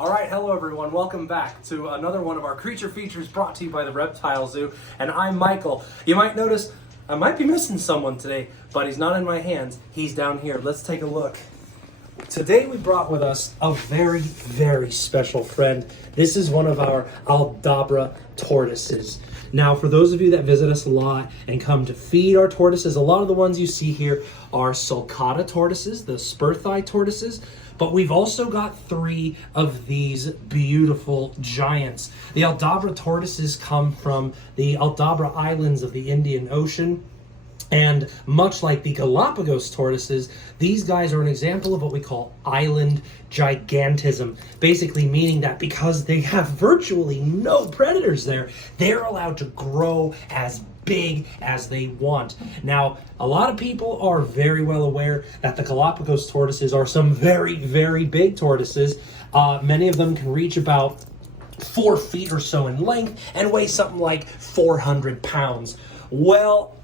All right, hello everyone. Welcome back to another one of our creature features brought to you by the Reptile Zoo. And I'm Michael. You might notice I might be missing someone today, but he's not in my hands. He's down here. Let's take a look. Today we brought with us a very, very special friend. This is one of our Aldabra tortoises. Now, for those of you that visit us a lot and come to feed our tortoises, a lot of the ones you see here are sulcata tortoises, the spur-thigh tortoises. But we've also got 3 of these beautiful giants. The Aldabra tortoises come from the Aldabra Islands of the Indian Ocean. And much like the Galapagos tortoises, these guys are an example of what we call island gigantism. Basically meaning that because they have virtually no predators there, they're allowed to grow as big as they want. Now, a lot of people are very well aware that the Galapagos tortoises are some very, very big tortoises. Many of them can reach about 4 feet or so in length and weigh something like 400 pounds. Well,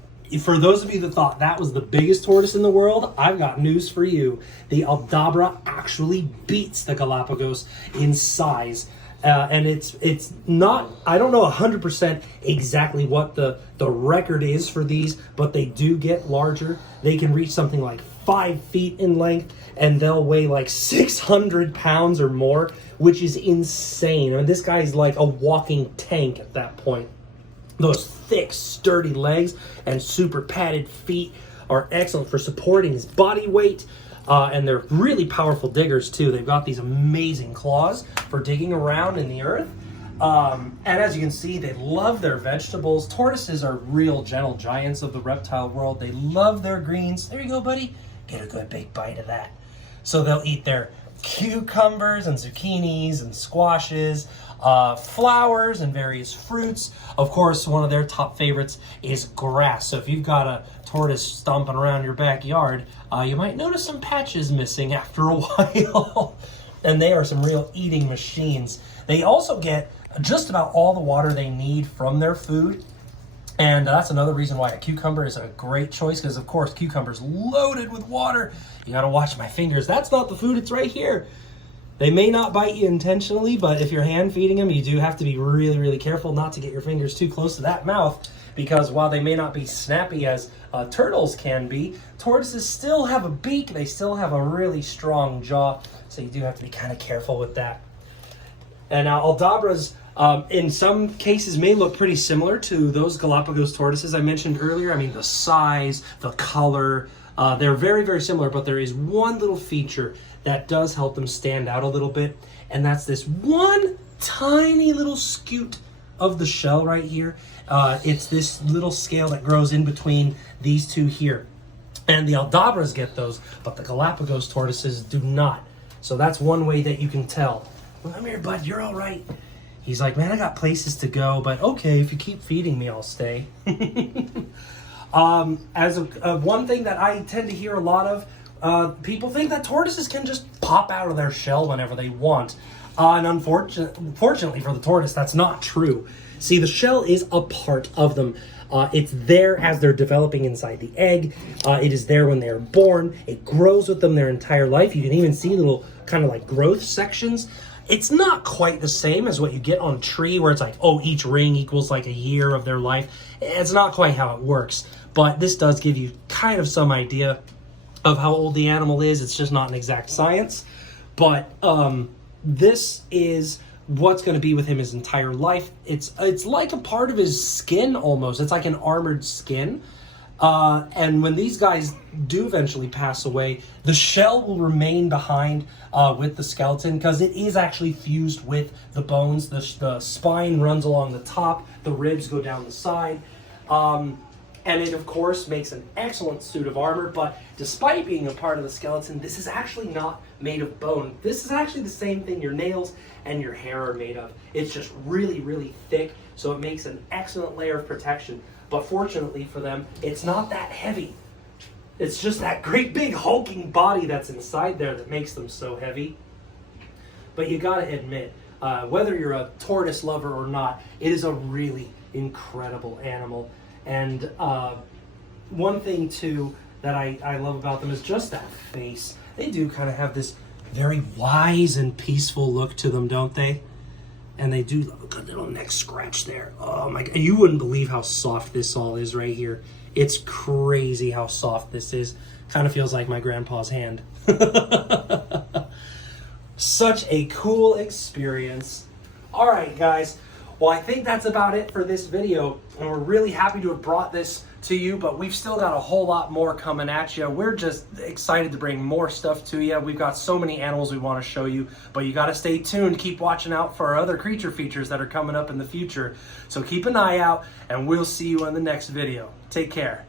for those of you that thought that was the biggest tortoise in the world, I've got news for you. The Aldabra actually beats the Galapagos in size. And it's not, I don't know 100% exactly what the record is for these, but they do get larger. They can reach something like 5 feet in length, and they'll weigh like 600 pounds or more, which is insane. I mean, this guy's like a walking tank at that point. Those thick, sturdy legs and super padded feet are excellent for supporting his body weight. And they're really powerful diggers too. They've got these amazing claws for digging around in the earth. And as you can see, they love their vegetables. Tortoises are real gentle giants of the reptile world. They love their greens. There you go, buddy. Get a good big bite of that. So they'll eat their cucumbers and zucchinis and squashes, flowers and various fruits. Of course, one of their top favorites is grass. So if you've got a tortoise stomping around your backyard, you might notice some patches missing after a while. And they are some real eating machines. They also get just about all the water they need from their food. And that's another reason why a cucumber is a great choice, because of course cucumber's loaded with water. You gotta watch my fingers. That's not the food, it's right here. They may not bite you intentionally, but if you're hand feeding them, you do have to be really, really careful not to get your fingers too close to that mouth, because while they may not be snappy as turtles can be, tortoises still have a beak, they still have a really strong jaw, so you do have to be kind of careful with that. And now Aldabras, in some cases, may look pretty similar to those Galapagos tortoises I mentioned earlier. I mean, the size, the color, they're very, very similar, but there is one little feature that does help them stand out a little bit, and that's this one tiny little scoot of the shell right here. It's this little scale that grows in between these two here. And the Aldabras get those, but the Galapagos tortoises do not. So that's one way that you can tell. Well, come here, bud, you're all right. He's like, man, I got places to go, but okay, if you keep feeding me, I'll stay. One thing that I tend to hear a lot of, people think that tortoises can just pop out of their shell whenever they want. And unfortunately for the tortoise, that's not true. See, the shell is a part of them. It's there as they're developing inside the egg. It is there when they're born. It grows with them their entire life. You can even see little kind of like growth sections. It's not quite the same as what you get on a tree where it's like, oh, each ring equals like a year of their life. It's not quite how it works. But this does give you kind of some idea of how old the animal is. It's just not an exact science. But this is what's going to be with him his entire life. It's like a part of his skin almost. It's like an armored skin. And when these guys do eventually pass away, the shell will remain behind with the skeleton, because it is actually fused with the bones. The spine runs along the top, the ribs go down the side. And it, of course, makes an excellent suit of armor, but despite being a part of the skeleton, this is actually not made of bone. This is actually the same thing your nails and your hair are made of. It's just really, really thick, so it makes an excellent layer of protection. But fortunately for them, it's not that heavy. It's just that great big hulking body that's inside there that makes them so heavy. But you gotta admit, whether you're a tortoise lover or not, it is a really incredible animal. And one thing too that I love about them is just that face. They do kind of have this very wise and peaceful look to them, don't they? And they do love a good little neck scratch there. Oh my God, you wouldn't believe how soft this all is right here. It's crazy how soft this is. Kind of feels like my grandpa's hand. Such a cool experience. All right, guys. Well, I think that's about it for this video, and we're really happy to have brought this to you, but we've still got a whole lot more coming at you. We're just excited to bring more stuff to you. We've got so many animals we want to show you, but you got to stay tuned. Keep watching out for our other creature features that are coming up in the future. So keep an eye out, and we'll see you in the next video. Take care.